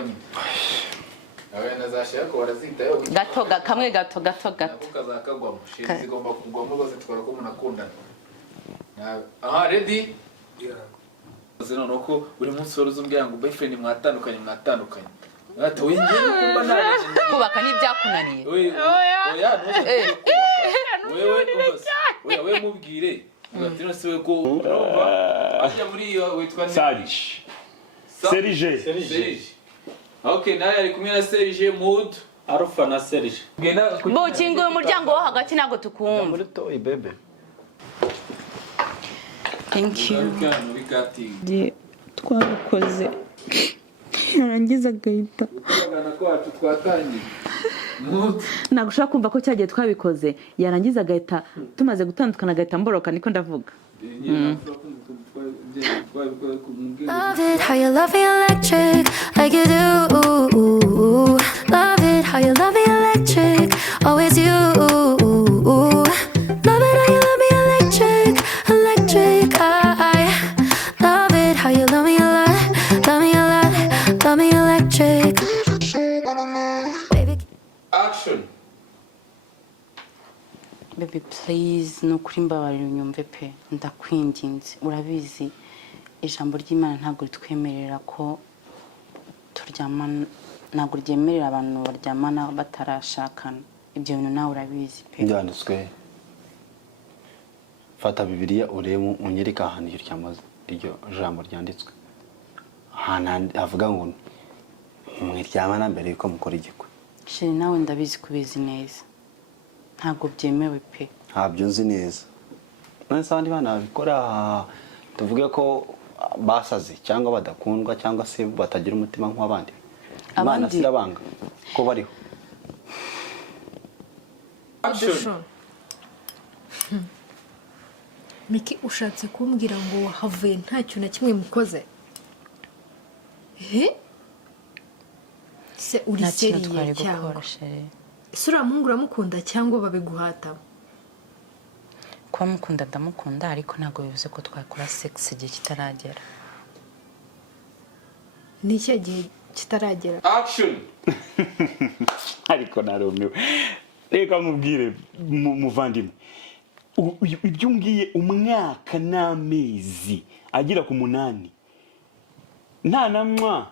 nyine nawe nazashira ko barazitayo gato kamwe gato kazakagwamo shiri zigomba kugwamo rwose twara ko munakundana aha ready zino nuko buri munsi wari uzumbwira ngo boyfriend mwatandukanye ati we ngiye kumba naje kubaka n'ibyakunaniye oya wewe mubwire ugatino siwe ko urumva ajya muri iyo witwa Serge okay nawe ari kumwe na Serge mood Alfa na Serge bo kingo umuryango wo hagati nago tukumva muri toy bebe thank you twabikoze yarangiza agahita kubana kwacu twatangiye nagushaka kumva ko cyagiye twabikoze yarangiza agahita tumaze gutandukana agahita mboroka niko ndavuga Love it how you love me electric like you do. Love it how you love me electric, always you. Love it how you love me electric, I love it how you love me a lot, love me electric. Baby. Action. Baby please nukuri mbabarira unyumve pe ndakwinginze urabizi ijambo ry'Imana ntabwo ritwemerera ko turyamana ntabwo ryemerera abantu baryamana batarashakana ibyo bintu nawe urabizi pe byanditswe fata Bibiliya urebe unyereka ahantu iryo jambo ryanditswe ahantu avuga ngo mwiryamana mbere yuko mukora igikwe sheri nawe ndabizi kubizi neza ntabwo byemewe pe ntabyo nzi neza none abandi bana babikora tuvuge ko basaze cyangwa badakundwa cyangwa se batagira umutima nk'abandi abana sirabanga ko bariho Action. Micky ushatse kumbwira ngo wahavuye ntacyo na kimwe mukoze se uri seriye cyangwa isura mungu uramukunda cyangwa babiguhata kuba mukunda ndamukunda ariko ntabwo bivuze ko twakora sex igihe kitaragera ni iki gihe kitaragera Action. ariko narumiwe reka mubwire muvandimwe ibyo ngiye umwaka n'amezi agira ku 8 nta namwa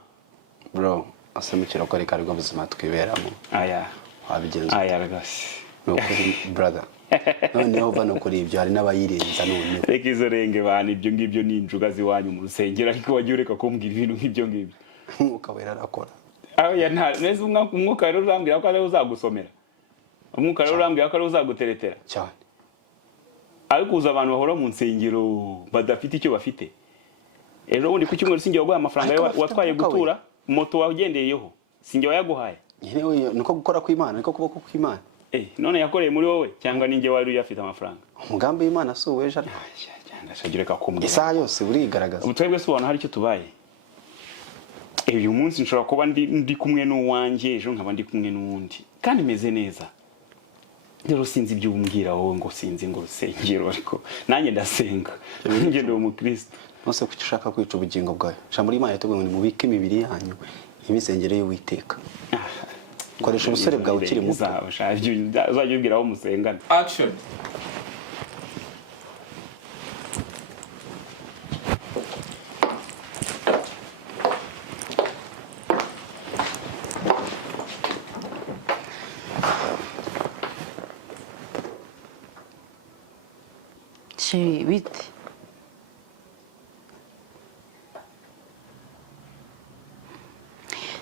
bro asemukira ko ari karigwa buzima twiberamo aya wabigenza aya ragasi no brother none ho bano kuri ibyo hari n'abayirenza none reka izo renge bana ibyo ngibyo ni injuga ziwanyu mu rusengero ariko wagiye ureka kumbwira ibintu nk'ibyo ngibyo ukabera arakora aya nta neza umwuka rero urambwira ko ari uzagusomera umwuka rero urambwira ko ari uzaguteretera cyane ariko uza abantu bahora mu nsengero badafite icyo bafite ejo bundi ku cyumweru singiye waguye amafaranga watwaye gutura moto wagendeyeho singiye wayaguhaye yewe niko gukora kw'Imana niko kuboko kw'Imana none yakoreye muri wowe cyangwa ninge wari uyafite amafaranga umugambi w'Imana so weje ndashagireka kumbwira isaha yose burigaragaza ubutwebwe se ubona hari icyo tubaye uyu munsi nshobora kuba ndi kumwe n'uwanjye ejo nkaba ndi kumwe n'uwundi kandi meze neza rero sinzi ibyo umbwira wowe ngo sinzi ngo rusengero ariko nanjye ndasenga njye ndi umukristo nose kuki ushaka kwica ubugingo bwawe jambo y'Imana yatubwiye ngo mubike imibiri yanyu imisengero y'Uwiteka koresha ubusore bwawe ukiri muto uzajya ubwira aho musengana Action. sheri bite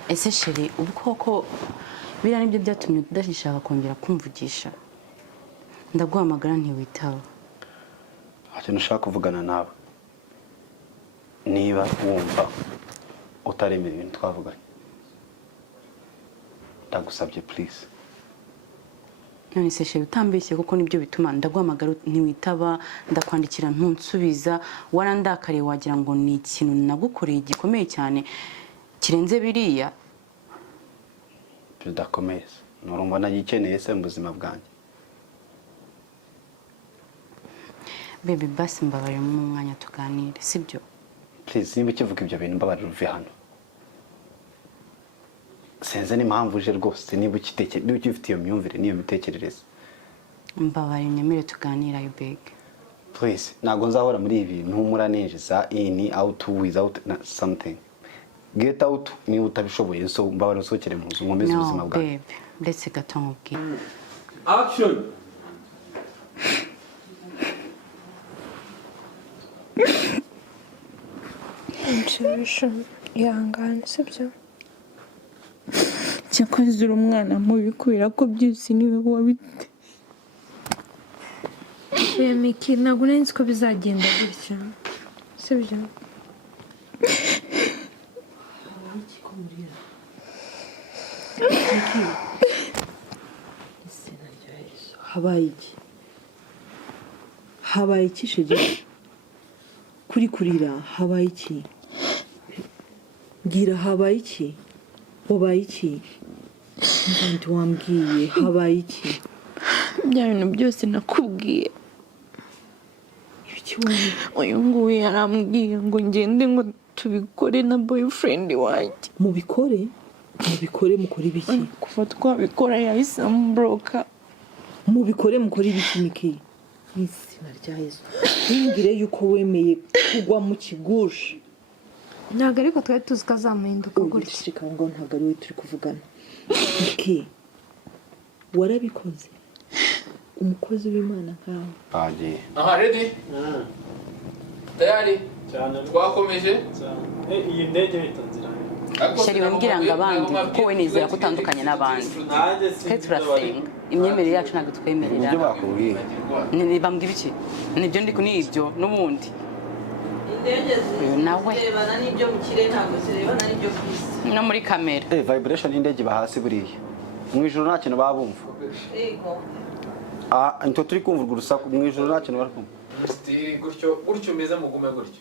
ese sheri ubukoko biriya nibyo byatumye udashaka kongera kumvugisha ndaguhamagara ntiwitaba ntacyo nshaka kuvugana nawe niba wumva utaremera ibintu twavuganye ndagusabye please none se sheri utambeshye kuko nibyo bituma ndaguhamagara ntiwitaba ndakwandikira ntunsubiza warandakariye wagira ngo ni ikintu nagukoreye gikomeye cyane kirenze biriya bidakomeye nurumva nagikeneye se mu buzima bwanjye baby basi mbabarira mu mwanya tuganire sibyo please niba ukivuga ibyo bintu mbabarira uve hano senze n'impamvu uje rwose niba ufite iyo myumvire n'iyo mitekerereze. Mbabarira unyemere tuganira beg. Please, ntabwo nzahora muri ibi ntumura ninjiza in out without something. Get out niba utabishoboye so mbabarira usokere mu nzu nkomeze ubuzima bwawe. Babe, ndetse gato nkubwire. Action. Inshuro ihangane sibyo cyakoze uri umwana mubi kubera ko byose niwe wabite. Micky ntabwo nari nzi ko bizagenda gutya sibyo. habaye iki shege kuri kurira habaye iki ngira habaye iki wabaye iki ndi wambwiye habaye iki bya bintu byose nakubwiye ibiki wari uyu nguyu yarambwiye ngo ngende ngo tubikore na boyfriend wanjye. mubikore mukore ibiki kuva twabikora yahise amubroka. mubikore mukore ibiki Micky izina rya Yesu ntimbwire yuko wemeye kugwa mu kigusha. Ntabwo ariko twari tuzi ko azamuhinduka gutya. Shika ngo ntabwo ari we turi kuvugana. Micky warabikoze umukozi w'Imana nkawe. Bagiye. Aha ready? Tayari? Cyane. Twakomeje? Iyi ndege bitanzira. Shari wambwira ngo abandi kuko we nizera ko utandukanye n'abandi. Twe turasenga imyemerere yacu ntabwo twemerera. Ibyo bakubwiye. Bambwira iki? Nibyo ndi kunibyo n'ubundi. Indege nawe zirebana n'ibyo mu kirere ntabwo zirebana n'ibyo ku isi. no muri kamera. Vibration y'indege bahasi buriya. Mu ijoro nta kintu babumva. Yego. Nto turi kumva urusaku mu ijoro nta kintu barakumva. Stili gutyo meze mugume gutyo.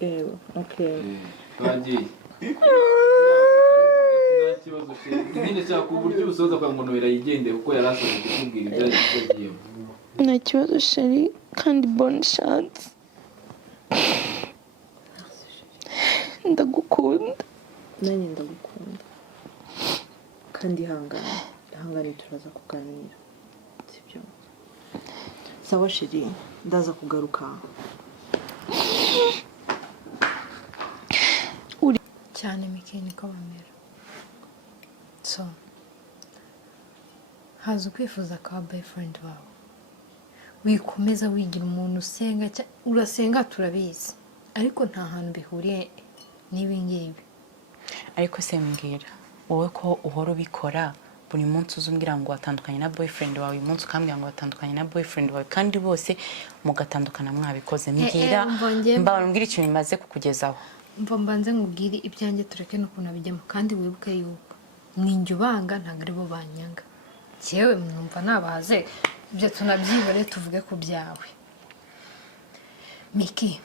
Okay. Twagiye. Nta kibazo sheri. Nyine cyangwa ku buryo ubusoza kwa muntu birayigendera uko yarasoje kukubwira ibyo yagiye. Nta kibazo sheri kandi bonne chance. Ndagukunda. Nanjye ndagukunda. Kandi ihangane turaza kuganira. Sibyo? Sawa sheri, ndaza kugaruka. cyane Micky niko bamera. So haza ukwifuza kwa boyfriend wawe wikomeza wigira umuntu usenga urasenga turabizi ariko nta hantu bihuriye n'ibi ngibi. ariko se mbwira wowe ko uhora ubikora buri munsi uzumbwira ngo watandukanye na boyfriend wawe uyu munsi ukambwira ngo watandukanye na boyfriend wawe kandi bose mugatandukana mwabikoze mbwira mbambwira ikintu imaze kukugezaho. Mva mbanze nkubwire ibyanjye tureke no kuna bijyamo kandi wibuke yuko mwinjye ubanga ntabwo ari bo banyanga. Cyewe mwumva nabaze ibyo tunabyibare tuvuge ku byawe. Micky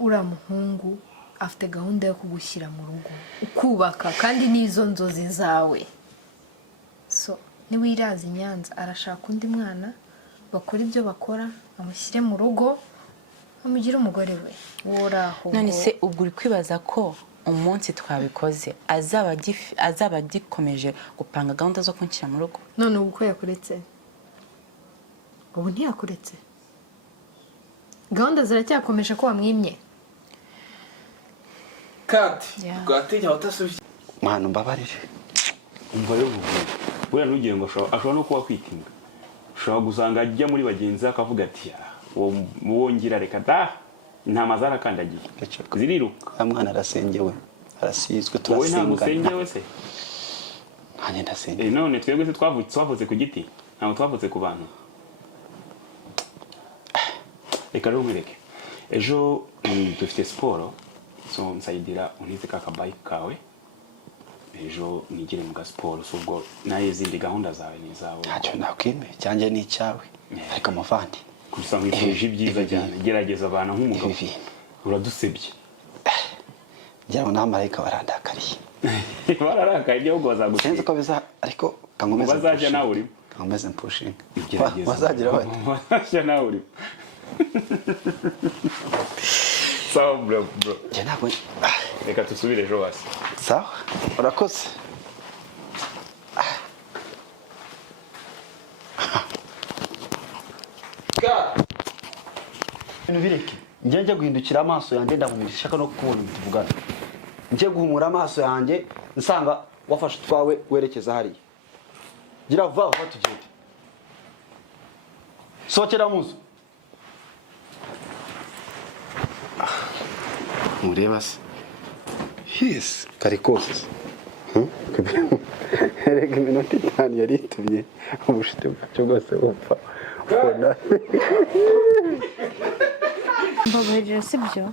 uramuhungu afite gahunda yo kugushyira mu rugo ukubaka kandi n'izo nzozi zawe. So niwiraza Nyanza arashaka undi mwana bakora ibyo bakora amushyire mu rugo amugira umugore we woraho. None se ubwo uri kwibaza ko umunsi twabikoze azaba gikomeje gupanga gahunda zo kunshyira mu rugo? None uko yakuretse ubu ntiyakuretse gahunda ziracyakomeje ko wamwimye. Kati bwatinya utasubije mwana mbabarire umva yo buriya nugiye ngo ashobora no kuba kwitinga ushobora gusanga ajya muri bagenzi akavuga ati uwo ngira reka da intama zarakandagiye ziriruka. mwana arasengewe arasizwe wowe ntabwo usengewe se? nanjye ndasengewe. none twebwe se twavutse ku giti ntabwo twavutse ku bantu. reka rero nkwereke ejo dufite siporo so nsayidira unize ka kabayike kawe ejo nigire mu gasiporo so ubwo nayo izindi gahunda zawe ni izawe. ntacyo nakwime cyanjye ni icyawe ariko amavandi gusa nkwifurije ibyiza cyane gerageza abantu nk'umugabo uradusebye. ngira ngo n'amarayika barandakariye. bararakaye ibyo ahubwo bazagushyira sinzi ko biza ariko kankomeze bazajya nawe urimo kankomeze mpushinga bazagira bati bazajya nawe urimo. sawa bro ntabwo reka tusubire ejo basi. sawa urakoze. ibintu bireke njye guhindukira amaso yanjye ndagumisha shaka no kubona tuvugana njye guhumura amaso yanjye nsanga wafashe twawe werekeza hariya gira vuba vuba tugende sokera muzo mureba se yes kari kose erega iminota 5 yari itumye ubushite bwacu bwose bupfa ubona. Mbabarira sibyo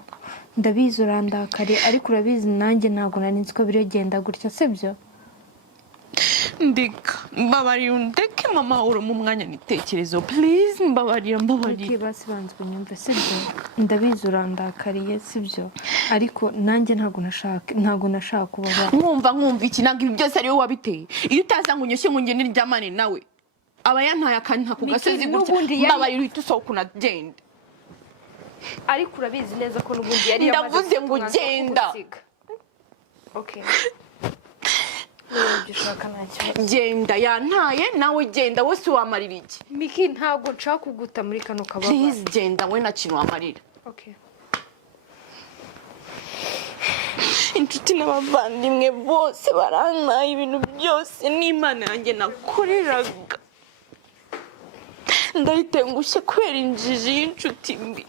ndabizi urandakare ariko urabizi nanjye ntabwo nari nzi ko biragenda gutya sibyo. Ndeka mbabarira ndeke mama uri mu mwanya nitekerezo please mbabarira okay basi banzwe nyumve sibyo ndabizi urandakariye sibyo ariko nanjye ntabwo nashaka kubaho. Nkumva iki ntabwo ibi byose ari wowe wabiteye iyo utaza ngo unyushye ngo nge niryamane nawe aba yantaye akanta ku gasozi gutya mbabarira uhita usohoka unagenda. Ariko urabizi neza ko n'ubundi yari yamaze ndavuze ngo genda. Okay genda yantaye nawe genda wose wamarira iki? Micky ntabwo nshaka kuguta muri kano kababa. Please genda we na kintu wamarira. Okay inshuti n'abavandimwe bose barantaye ibintu byose n'Imana yanjye nakoreraga ndayitengushye kubera injiji y'inshuti mbi.